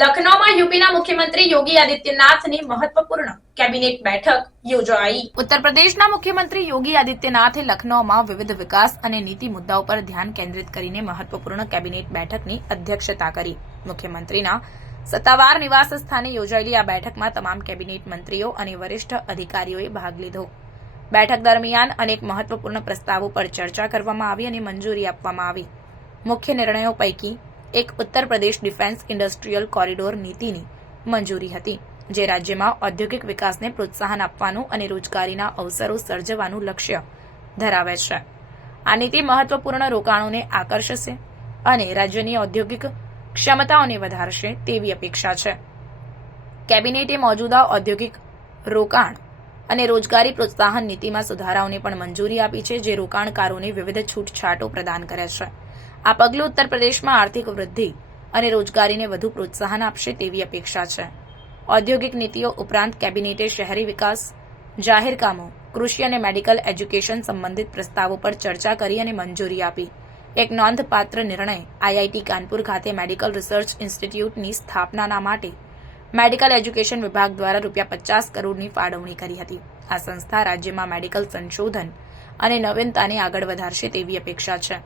લખનૌમાં યુપીના મુખ્યમંત્રી યોગી આદિત્યનાથની મહત્વપૂર્ણ કેબિનેટ બેઠક યોજાઈ. ઉત્તર પ્રદેશના મુખ્યમંત્રી યોગી આદિત્યનાથે લખનૌમાં વિવિધ વિકાસ અને નીતિ મુદ્દાઓ પર ધ્યાન કેન્દ્રિત કરીને મહત્વપૂર્ણ કેબિનેટ બેઠકની અધ્યક્ષતા કરી. મુખ્યમંત્રીના સત્તાવાર નિવાસ સ્થાને યોજાયેલી આ બેઠકમાં તમામ કેબિનેટ મંત્રીઓ અને વરિષ્ઠ અધિકારીઓએ ભાગ લીધો. બેઠક દરમિયાન અનેક મહત્વપૂર્ણ પ્રસ્તાવો પર ચર્ચા કરવામાં આવી અને મંજૂરી આપવામાં આવી. મુખ્ય નિર્ણયો પૈકી એક Uttar Pradesh defence industrial corridor નીતિની મંજૂરી હતી, જે રાજ્યમાં ઔદ્યોગિક વિકાસને પ્રોત્સાહન આપવાનું અને રોજગારીના અવસરો સર્જવાનું લક્ષ્ય ધરાવે છે. આ નીતિ મહત્વપૂર્ણ રોકાણોને આકર્ષશે અને રાજ્યની ઔદ્યોગિક ક્ષમતાઓને વધારશે તેવી અપેક્ષા છે. કેબિનેટે મોજૂદા ઔદ્યોગિક રોકાણ અને રોજગારી પ્રોત્સાહન નીતિમાં સુધારાઓને પણ મંજૂરી આપી છે, જે રોકાણકારોને વિવિધ છૂટછાટો પ્રદાન કરે છે. આ પગલું ઉત્તર પ્રદેશમાં આર્થિક વૃદ્ધિ અને રોજગારીને વધુ પ્રોત્સાહન આપશે તેવી અપેક્ષા છે. ઔદ્યોગિક નીતિઓ ઉપરાંત કેબિનેટે શહેરી વિકાસ જાહેર કામો કૃષિ અને મેડિકલ એજ્યુકેશન સંબંધિત પ્રસ્તાવો પર ચર્ચા કરી અને મંજૂરી આપી. એક નોંધપાત્ર નિર્ણય આઈઆઈટી કાનપુર ખાતે મેડિકલ રિસર્ચ ઇન્સ્ટિટ્યૂટની સ્થાપનાના માટે મેડિકલ એજ્યુકેશન વિભાગ દ્વારા રૂપિયા પચાસ કરોડની ફાળવણી કરી હતી. આ સંસ્થા રાજ્યમાં મેડિકલ સંશોધન અને નવીનતાને આગળ વધારશે તેવી અપેક્ષા છે.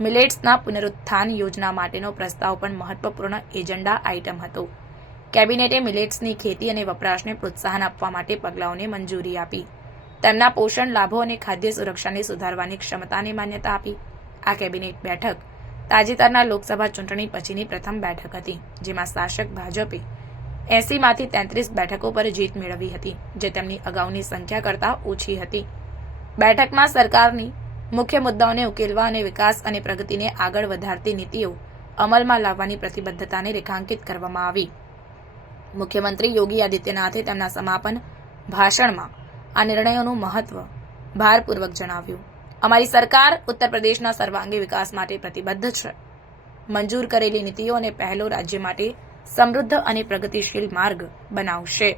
મિલેટ્સના પુનરુત્થાન યોજના માટેનો પ્રસ્તાવ પણ મહત્વપૂર્ણ એજન્ડા આઇટમ હતો. કેબિનેટે મિલેટ્સની ખેતી અને વપરાશને પ્રોત્સાહન આપવા માટે પગલાંઓને મંજૂરી આપી. તેમના પોષણ, લાભો અને ખાદ્ય સુરક્ષાને સુધારવાની ક્ષમતાને માન્યતા આપી. આ કેબિનેટ બેઠક તાજેતરના લોકસભા ચૂંટણી પછીની પ્રથમ બેઠક હતી, જેમાં શાસક ભાજપે એસીમાંથી તેત્રીસ બેઠકો પર જીત મેળવી હતી, જે તેમની અગાઉની સંખ્યા કરતાં ઓછી હતી. બેઠકમાં સરકારની મુખ્ય મુદ્દાઓને ઉકેલવા અને વિકાસ અને પ્રગતિને આગળ વધારતી નીતિઓ અમલમાં લાવવાની પ્રતિબદ્ધતાને રેખાંકિત કરવામાં આવી. મુખ્યમંત્રી યોગી આદિત્યનાથે તેમના સમાપન ભાષણમાં આ નિર્ણયોનું મહત્વ ભારપૂર્વક જણાવ્યું. અમારી સરકાર ઉત્તર પ્રદેશના સર્વાંગી વિકાસ માટે પ્રતિબદ્ધ છે. મંજૂર કરેલી નીતિઓ અને પહેલો રાજ્ય માટે સમૃદ્ધ અને પ્રગતિશીલ માર્ગ બનાવશે.